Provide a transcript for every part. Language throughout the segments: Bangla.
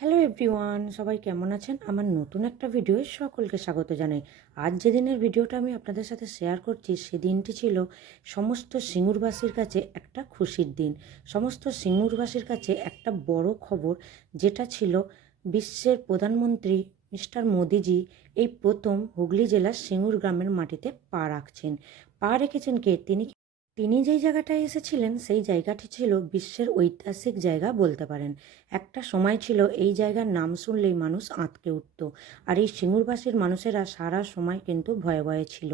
হ্যালো এভরিওয়ান, সবাই কেমন আছেন? আমার নতুন একটা ভিডিওয় সকলকে স্বাগত জানাই। আজ যেদিনের ভিডিওটা আমি আপনাদের সাথে শেয়ার করছি সেদিনটি ছিল সমস্ত সিঙ্গুরবাসীর কাছে একটা খুশির দিন। সমস্ত সিঙ্গুরবাসীর কাছে একটা বড় খবর, যেটা ছিল বিশ্বের প্রধানমন্ত্রী মিস্টার মোদিজি এই প্রথম হুগলি জেলার সিঙ্গুর গ্রামের মাটিতে পা রাখছেন। পা রেখেছেন কে? তিনি যেই জায়গাটায় এসেছিলেন সেই জায়গাটি ছিল বিশ্বের ঐতিহাসিক জায়গা বলতে পারেন। একটা সময় ছিল এই জায়গার নাম শুনলেই মানুষ আঁতকে উঠত। আর এই সিঙ্গুরবাসীর মানুষেরা সারা সময় কিন্তু ভয়ে ভয়ে ছিল।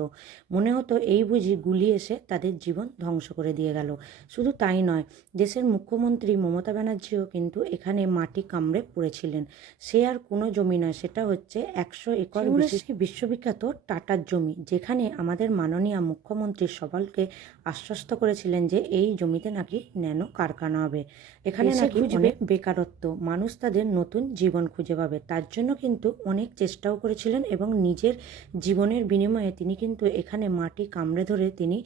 মনে হতো এই বুঝি গুলি এসে তাদের জীবন ধ্বংস করে দিয়ে গেল। শুধু তাই নয়, দেশের মুখ্যমন্ত্রী মমতা ব্যানার্জিও কিন্তু এখানে মাটি কামড়ে পড়েছিলেন। সে আর কোনো জমি নয়, সেটা হচ্ছে 100 একর বিশ্ববিখ্যাত টাটার জমি, যেখানে আমাদের মাননীয় মুখ্যমন্ত্রী সবাইকে আশ্বস্ত করেছিলেন যে এই জমিতে নাকি ন্যানো কারখানা হবে, এখানে নাকি অনেক বেকারত্ব, মানুষ তাদের নতুন জীবন খুঁজে পাবে। তার জন্য কিন্তু অনেক চেষ্টাও করেছিলেন এবং নিজের জীবনের বিনিময়ে তিনি কিন্তু এখানে মাটি কামড়ে ধরে তিনি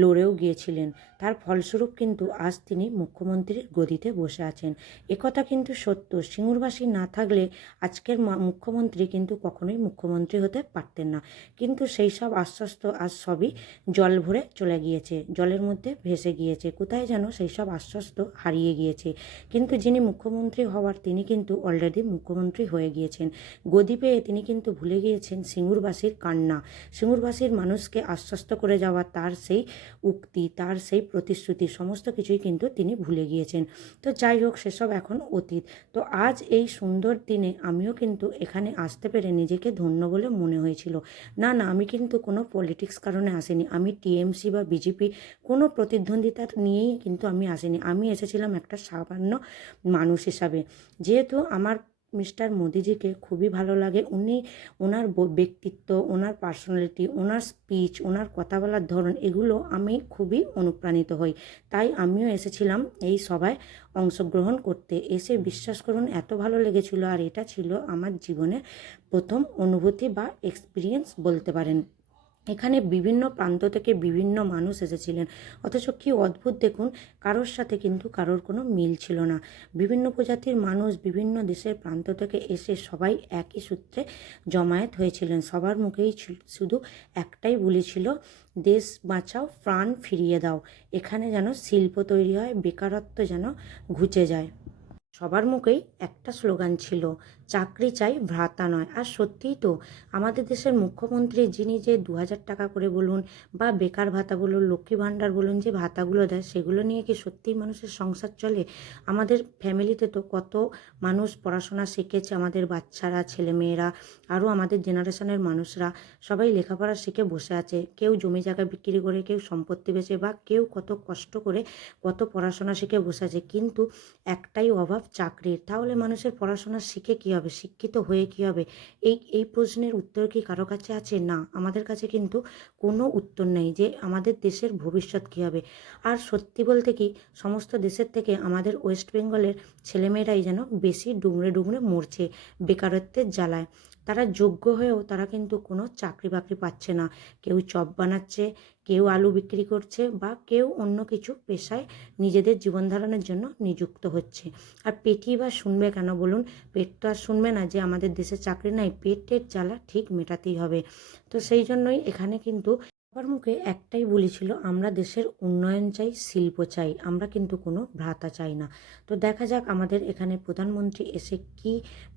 লড়েও গিয়েছিলেন। তার ফলস্বরূপ কিন্তু আজ তিনি মুখ্যমন্ত্রীর গদিতে বসে আছেন। একথা কিন্তু সত্য। সিঙ্গুরবাসী না থাকলে আজকের মুখ্যমন্ত্রী কিন্তু কখনোই মুখ্যমন্ত্রী হতে পারতেন না। কিন্তু সেই সব আশ্বস্ত আজ সবই জল ভরে চলে গিয়েছে, জলের মধ্যে ভেসে গিয়েছে, কোথায় যেন সেই সব আশ্বস্ত হারিয়ে গিয়েছে। কিন্তু যিনি মুখ্যমন্ত্রী হওয়ার, তিনি কিন্তু অলরেডি মুখ্যমন্ত্রী হয়ে গিয়েছেন। গদি পেয়ে তিনি কিন্তু ভুলে গিয়েছেন সিঙ্গুরবাসীর কান্না, সিঙ্গুরবাসীর মানুষকে আশ্বস্ত করে যাওয়া তার সেই উক্তি, তার সেই প্রতিশ্রুতি, সমস্ত কিছুই কিন্তু তিনি ভুলে গিয়েছেন। তো যাই হোক, সেসব এখন অতীত। তো আজ এই সুন্দর দিনে আমিও কিন্তু এখানে আসতে পেরে নিজেকে ধন্য বলে মনে হয়েছিল। না না, আমি কিন্তু কোনো পলিটিক্স কারণে আসিনি, আমি টিএমসি বা বিজেপি কোনো প্রতিদ্বন্দ্বিতা নিয়েই কিন্তু আমি আসিনি। আমি এসেছিলাম একটা সামান্য মানুষ হিসাবে। যেহেতু আমার মিস্টার মোদিজিকে খুবই ভালো লাগে, ওনার ব্যক্তিত্ব, ওনার পার্সোনালিটি, ওনার স্পিচ, ওনার কথা বলার ধরন, এগুলো আমি খুবই অনুপ্রাণিত হই। তাই আমিও এসেছিলাম এই সভায় অংশগ্রহণ করতে। এসে বিশ্বাস করুন এত ভালো লেগেছিল, আর এটা ছিল আমার জীবনের প্রথম অনুভূতি বা এক্সপিরিয়েন্স বলতে পারেন। এখানে বিভিন্ন প্রান্ত থেকে বিভিন্ন মানুষ এসেছিলেন, অথচ কি অদ্ভুত দেখুন, কারোর সাথে কিন্তু কারোর কোনো মিল ছিল না। বিভিন্ন প্রজাতির মানুষ বিভিন্ন দেশের প্রান্ত থেকে এসে সবাই একই সূত্রে জমায়েত হয়েছিলেন। সবার মুখেই শুধু একটাই বুলি ছিল, দেশ বাঁচাও, প্রাণ ফিরিয়ে দাও। এখানে যেন শিল্প তৈরি হয়, বেকারত্ব যেন ঘুচে যায়। সবার মুখেই একটা স্লোগান ছিল, চাকরি চাই, ভ্রাতা নয়। আর সত্যিই তো, আমাদের দেশের মুখ্যমন্ত্রী যিনি যে 2000 টাকা করে বলুন বা বেকার ভাতা বলুন, লক্ষ্মী ভাণ্ডার বলুন, যে ভাতাগুলো দেয় সেগুলো নিয়ে কি সত্যিই মানুষের সংসার চলে? আমাদের ফ্যামিলিতে তো কত মানুষ পড়াশোনা শিখেছে, আমাদের বাচ্চারা, ছেলেমেয়েরা, আরও আমাদের জেনারেশনের মানুষরা সবাই লেখাপড়া শিখে বসে আছে। কেউ জমি জায়গা বিক্রি করে, কেউ সম্পত্তি বেচে, বা কেউ কত কষ্ট করে কত পড়াশোনা শিখে বসে আছে, কিন্তু একটাই অভাব, চাকরির। তাহলে মানুষের পড়াশোনা শিখে কী হবে, শিক্ষিত হয়ে কী হবে? এই প্রশ্নের উত্তর কি কারো কাছে আছে? না, আমাদের কাছে কিন্তু কোনো উত্তর নেই যে আমাদের দেশের ভবিষ্যৎ কী হবে। আর সত্যি বলতে কি, সমস্ত দেশের থেকে আমাদের ওয়েস্ট বেঙ্গলের ছেলেমেয়েরাই যেন বেশি ডুংরে ডুংরে মরছে বেকারত্বের জ্বালায়। তারা যোগ্য হয়েও তারা কিন্তু কোনো চাকরি বাকরি পাচ্ছে না। কেউ চপ বানাচ্ছে, কেউ আলু বিক্রি করছে, বা কেউ অন্য কিছু পেশায় নিজেদের জীবন ধারণের জন্য নিযুক্ত হচ্ছে। আর পেটই বা শুনবে কেন বলুন? পেট তো আর শুনবে না যে আমাদের দেশে চাকরি নাই, পেটের জ্বালা ঠিক মেটাতেই হবে। তো সেই জন্যই এখানে কিন্তু সবার মুখে একটাই বুলি ছিল, আমরা দেশের উন্নয়ন চাই, শিল্প চাই, আমরা কিন্তু কোনো ভ্রাতা চাই না। তো দেখা যাক আমাদের এখানে প্রধানমন্ত্রী এসে কি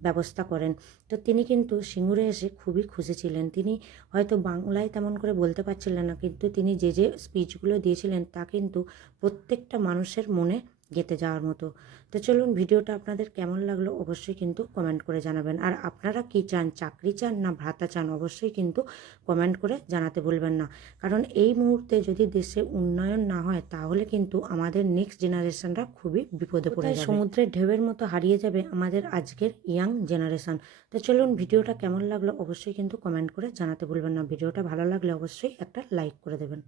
ব্যবস্থা করেন। তো তিনি কিন্তু সিঙ্গুরে এসে খুবই খুশি ছিলেন। তিনি হয়তো বাংলায় তেমন করে বলতে পারছিলেন না, কিন্তু তিনি যে যে স্পিচগুলো দিয়েছিলেন তা কিন্তু প্রত্যেকটা মানুষের মনে গেঁথে যাওয়ার মতো। তো চলুন, ভিডিওটা আপনাদের কেমন লাগলো অবশ্যই কিন্তু কমেন্ট করে জানাবেন। আর আপনারা কি চান, চাকরি চান না ভ্রাতা চান, অবশ্যই কিন্তু কমেন্ট করে জানাতে ভুলবেন না। কারণ এই মুহূর্তে যদি দেশে উন্নয়ন না হয়, তাহলে কিন্তু আমাদের নেক্সট জেনারেশনরা খুবই বিপদে পড়ে যাবে, সমুদ্রের ঢেউয়ের মতো হারিয়ে যাবে আমাদের আজকের ইয়াং জেনারেশন। তো চলুন, ভিডিওটা কেমন লাগলো অবশ্যই কিন্তু কমেন্ট করে জানাতে ভুলবেন না। ভিডিওটা ভালো লাগলে অবশ্যই একটা লাইক করে দেবেন।